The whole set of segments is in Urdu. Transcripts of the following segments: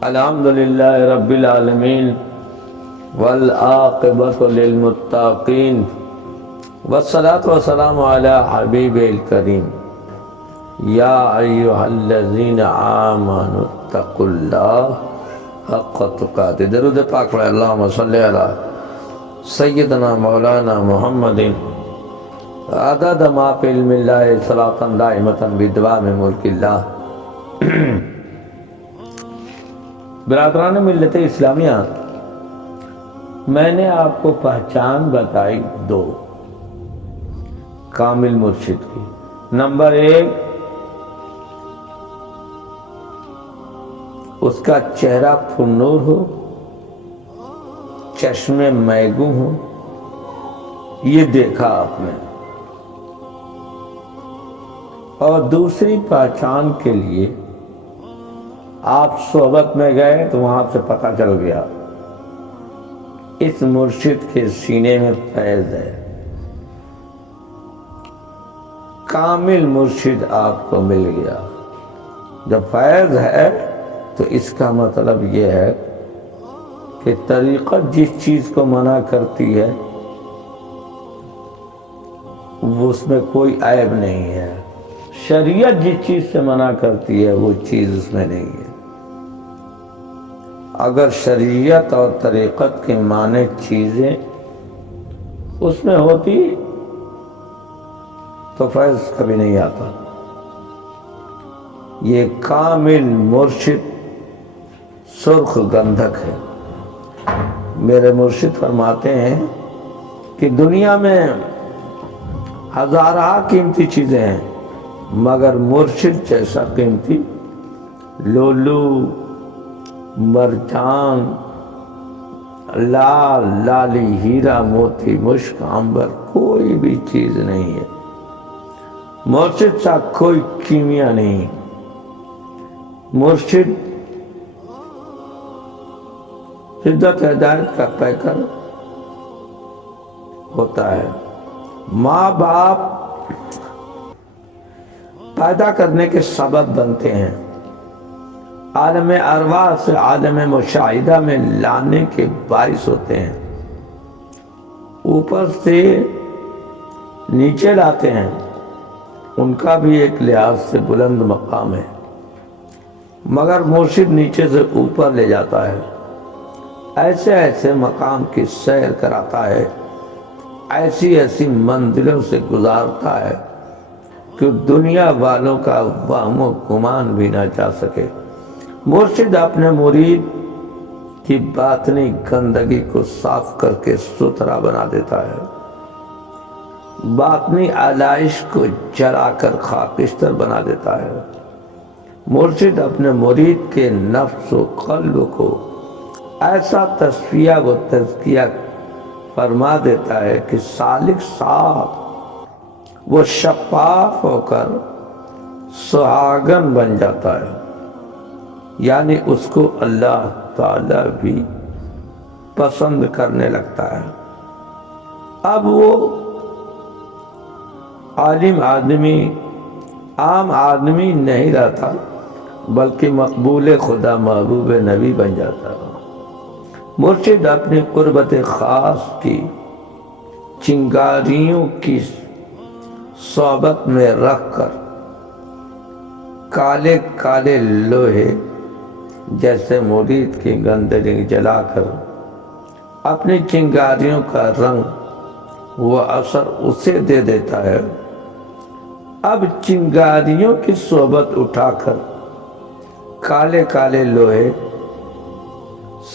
الحمدللہ رب العالمین والعاقبۃ للمتقین والصلاۃ والسلام علی حبیب الکریم یا ایھا الذین آمنوا اتقوا اللہ حق تقاتہ۔ درود پاک پڑھیں، اللہم صلی علی سیدنا مولانا محمد عدد ما فی علم اللہ صلاۃ دائمۃ بدوام ملک اللہ۔ برادران ملت اسلامیہ، میں نے آپ کو پہچان بتائی دو کامل مرشد کی۔ نمبر ایک، اس کا چہرہ پرنور ہو، چشمے میگوں ہو، یہ دیکھا آپ نے۔ اور دوسری پہچان کے لیے آپ صحبت میں گئے تو وہاں سے پتہ چل گیا اس مرشد کے سینے میں فیض ہے۔ کامل مرشد آپ کو مل گیا۔ جب فیض ہے تو اس کا مطلب یہ ہے کہ طریقت جس چیز کو منع کرتی ہے وہ اس میں کوئی عیب نہیں ہے، شریعت جس چیز سے منع کرتی ہے وہ چیز اس میں نہیں ہے۔ اگر شریعت اور طریقت کے معنی چیزیں اس میں ہوتی تو فیض کبھی نہیں آتا۔ یہ کامل مرشد سرخ گندھک ہے۔ میرے مرشد فرماتے ہیں کہ دنیا میں ہزارہ قیمتی چیزیں ہیں مگر مرشد جیسا قیمتی لولو، مرجان، لال، لالی، ہیرا، موتی، مشک، عنبر کوئی بھی چیز نہیں ہے۔ مرشد سا کوئی کیمیا نہیں۔ مرشد شدت ہدایت کا پیکر ہوتا ہے۔ ماں باپ پیدا کرنے کے سبب بنتے ہیں، عالم ارواح سے عالم مشاہدہ میں لانے کے باعث ہوتے ہیں، اوپر سے نیچے لاتے ہیں، ان کا بھی ایک لحاظ سے بلند مقام ہے، مگر مرشد نیچے سے اوپر لے جاتا ہے، ایسے ایسے مقام کی سیر کراتا ہے، ایسی ایسی منزلوں سے گزارتا ہے کہ دنیا والوں کا وہم و گمان بھی نہ جا سکے۔ مرشد اپنے مرید کی باطنی گندگی کو صاف کر کے ستھرا بنا دیتا ہے، باطنی علائش کو جلا کر خاکستر بنا دیتا ہے۔ مرشد اپنے مرید کے نفس و قلب کو ایسا تصفیہ و تزکیہ فرما دیتا ہے کہ سالک صاف وہ شفاف ہو کر سہاگن بن جاتا ہے، یعنی اس کو اللہ تعالی بھی پسند کرنے لگتا ہے۔ اب وہ عالم آدمی، عام آدمی نہیں رہتا بلکہ مقبول خدا، محبوب نبی بن جاتا ہے۔ مرشد اپنی قربت خاص کی چنگاریوں کی صحبت میں رکھ کر کالے کالے لوہے جیسے مرید کی گندگی جلا کر اپنی چنگاریوں کا رنگ و اثر اسے دے دیتا ہے۔ اب چنگاریوں کی صحبت اٹھا کر کالے کالے لوہے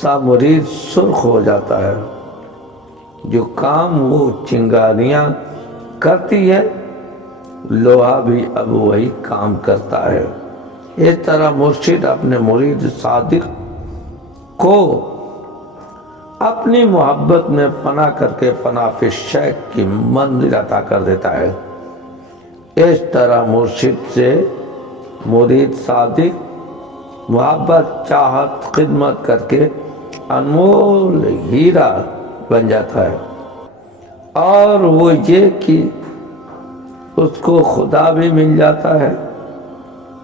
سا مرید سرخ ہو جاتا ہے۔ جو کام وہ چنگاریاں کرتی ہے لوہا بھی اب وہی کام کرتا ہے۔ اس طرح مرشد اپنے مرید صادق کو اپنی محبت میں فنا کر کے فنا فی شیخ کی منزل عطا کر دیتا ہے۔ اس طرح مرشد سے مرید صادق محبت، چاہت، خدمت کر کے انمول ہیرا بن جاتا ہے، اور وہ یہ کہ اس کو خدا بھی مل جاتا ہے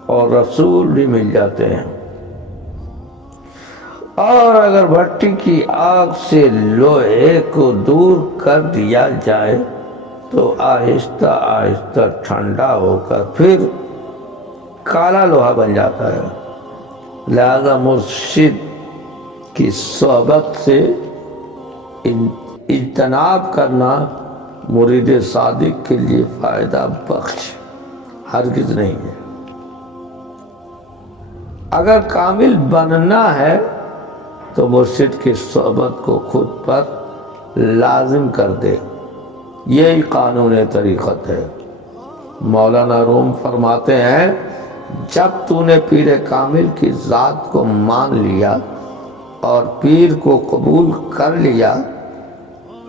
اور رسول بھی مل جاتے ہیں۔ اور اگر بھٹی کی آگ سے لوہے کو دور کر دیا جائے تو آہستہ آہستہ ٹھنڈا ہو کر پھر کالا لوہا بن جاتا ہے۔ لہذا مرشد کی صحبت سے اجتناب کرنا مرید صادق کے لیے فائدہ بخش ہرگز نہیں ہے۔ اگر کامل بننا ہے تو مرشد کی صحبت کو خود پر لازم کر دے، یہی قانون طریقت ہے۔ مولانا روم فرماتے ہیں جب تو نے پیر کامل کی ذات کو مان لیا اور پیر کو قبول کر لیا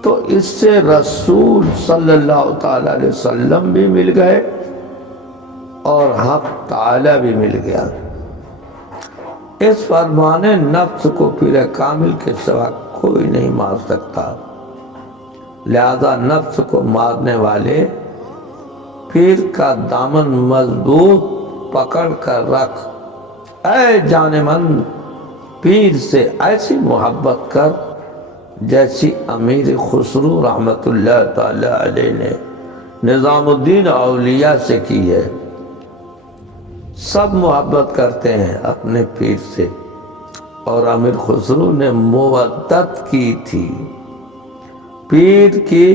تو اس سے رسول صلی اللہ تعالی علیہ وسلم بھی مل گئے اور حق تعالی بھی مل گیا۔ اس فرمان نفس کو پیر کامل کے سوا کوئی نہیں مار سکتا، لہذا نفس کو مارنے والے پیر کا دامن مضبوط پکڑ کر رکھ، اے جان من پیر سے ایسی محبت کر جیسی امیر خسرو رحمت اللہ تعالی علیہ نے نظام الدین اولیاء سے کی ہے۔ سب محبت کرتے ہیں اپنے پیر سے، اور امیر خسرو نے مودت کی تھی۔ پیر کی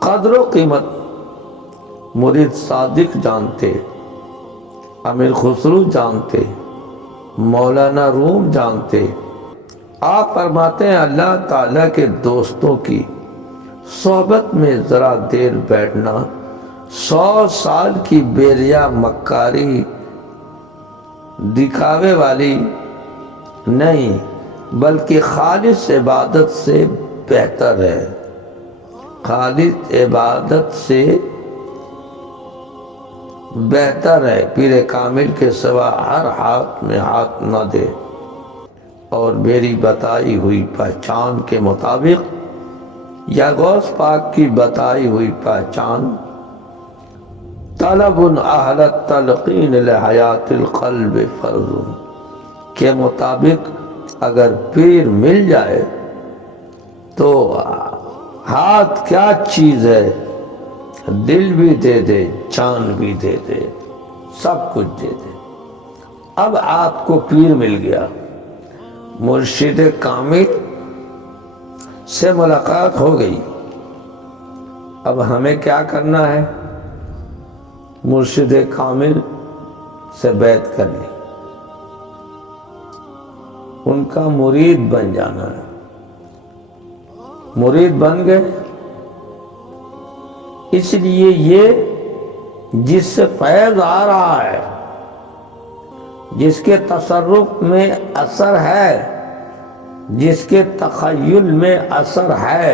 قدر و قیمت مرید صادق جانتے، امیر خسرو جانتے، مولانا روم جانتے۔ آپ فرماتے ہیں اللہ تعالیٰ کے دوستوں کی صحبت میں ذرا دیر بیٹھنا 100 سال کی بیریا مکاری دکھاوے والی نہیں بلکہ خالص عبادت سے بہتر ہے۔ خالص عبادت سے بہتر ہے۔ پیر کامل کے سوا ہر ہاتھ میں ہاتھ نہ دے، اور میری بتائی ہوئی پہچان کے مطابق یا غوث پاک کی بتائی ہوئی پہچان طلب اہل التلقین لحیات القلب فرض کے مطابق اگر پیر مل جائے تو ہاتھ کیا چیز ہے، دل بھی دے دے، جان بھی دے دے، سب کچھ دے دے۔ اب آپ کو پیر مل گیا، مرشد کامل سے ملاقات ہو گئی، اب ہمیں کیا کرنا ہے؟ مرشد کامل سے بیعت کر لی، ان کا مرید بن جانا ہے۔ مرید بن گئے، اس لیے یہ جس سے فیض آ رہا ہے، جس کے تصرف میں اثر ہے، جس کے تخیل میں اثر ہے،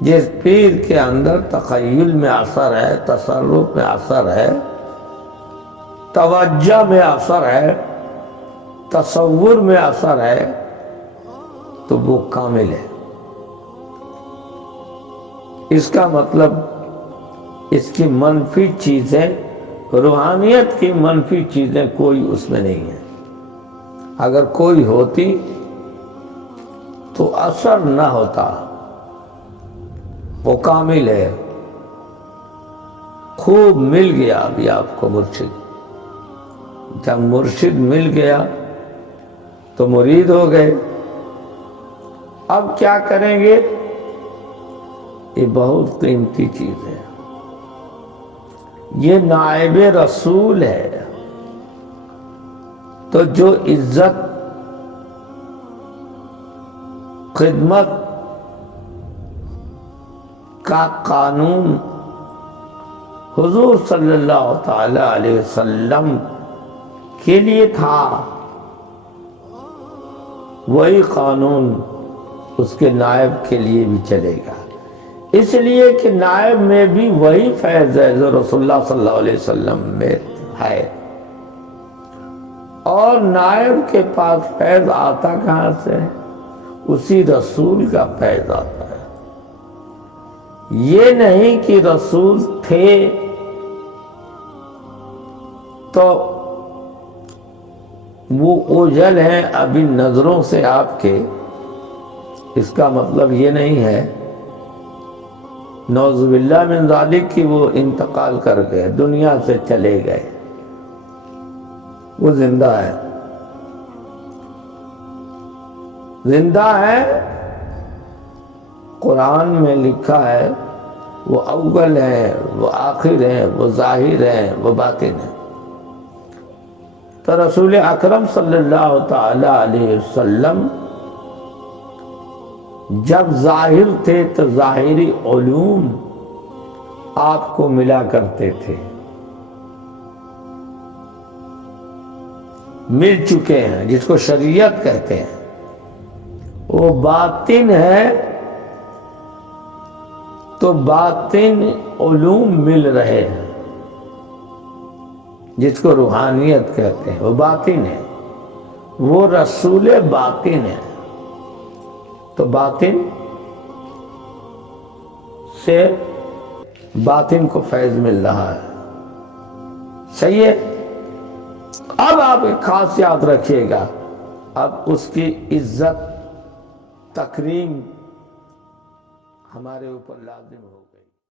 جس پیر کے اندر تخیل میں اثر ہے، تصرف میں اثر ہے، توجہ میں اثر ہے، تصور میں اثر ہے، تو وہ کامل ہے۔ اس کا مطلب اس کی منفی چیزیں، روحانیت کی منفی چیزیں کوئی اس میں نہیں ہے۔ اگر کوئی ہوتی تو اثر نہ ہوتا۔ وہ کامل ہے۔ خوب مل گیا ابھی آپ کو مرشد۔ جب مرشد مل گیا تو مرید ہو گئے۔ اب کیا کریں گے؟ یہ بہت قیمتی چیز ہے۔ یہ نائب رسول ہے، تو جو عزت، خدمت کا قانون حضور صلی اللہ تعالی علیہ وسلم کے لیے تھا، وہی قانون اس کے نائب کے لیے بھی چلے گا۔ اس لیے کہ نائب میں بھی وہی فیض ہے جو رسول اللہ صلی اللہ علیہ وسلم میں ہے، اور نائب کے پاس فیض آتا کہاں سے؟ اسی رسول کا فیض آتا ہے۔ یہ نہیں کہ رسول تھے تو وہ اوجھل ہیں ابھی نظروں سے آپ کے، اس کا مطلب یہ نہیں ہے نعوذ باللہ من ذالک کہ وہ انتقال کر گئے، دنیا سے چلے گئے، وہ زندہ ہے، زندہ ہے۔ قرآن میں لکھا ہے وہ اول ہے، وہ آخر ہے، وہ ظاہر ہے، وہ باطن ہے۔ تو رسول اکرم صلی اللہ تعالی علیہ وسلم جب ظاہر تھے تو ظاہری علوم آپ کو ملا کرتے تھے، مل چکے ہیں، جس کو شریعت کہتے ہیں۔ وہ باطن ہے تو باطن علوم مل رہے ہیں، جس کو روحانیت کہتے ہیں، وہ باطن ہے، وہ رسول باطن ہے۔ تو باطن سے باطن کو فیض مل رہا ہے، صحیح ہے۔ اب آپ ایک خاص یاد رکھیے گا، اب اس کی عزت تکریم ہمارے اوپر لازم ہو۔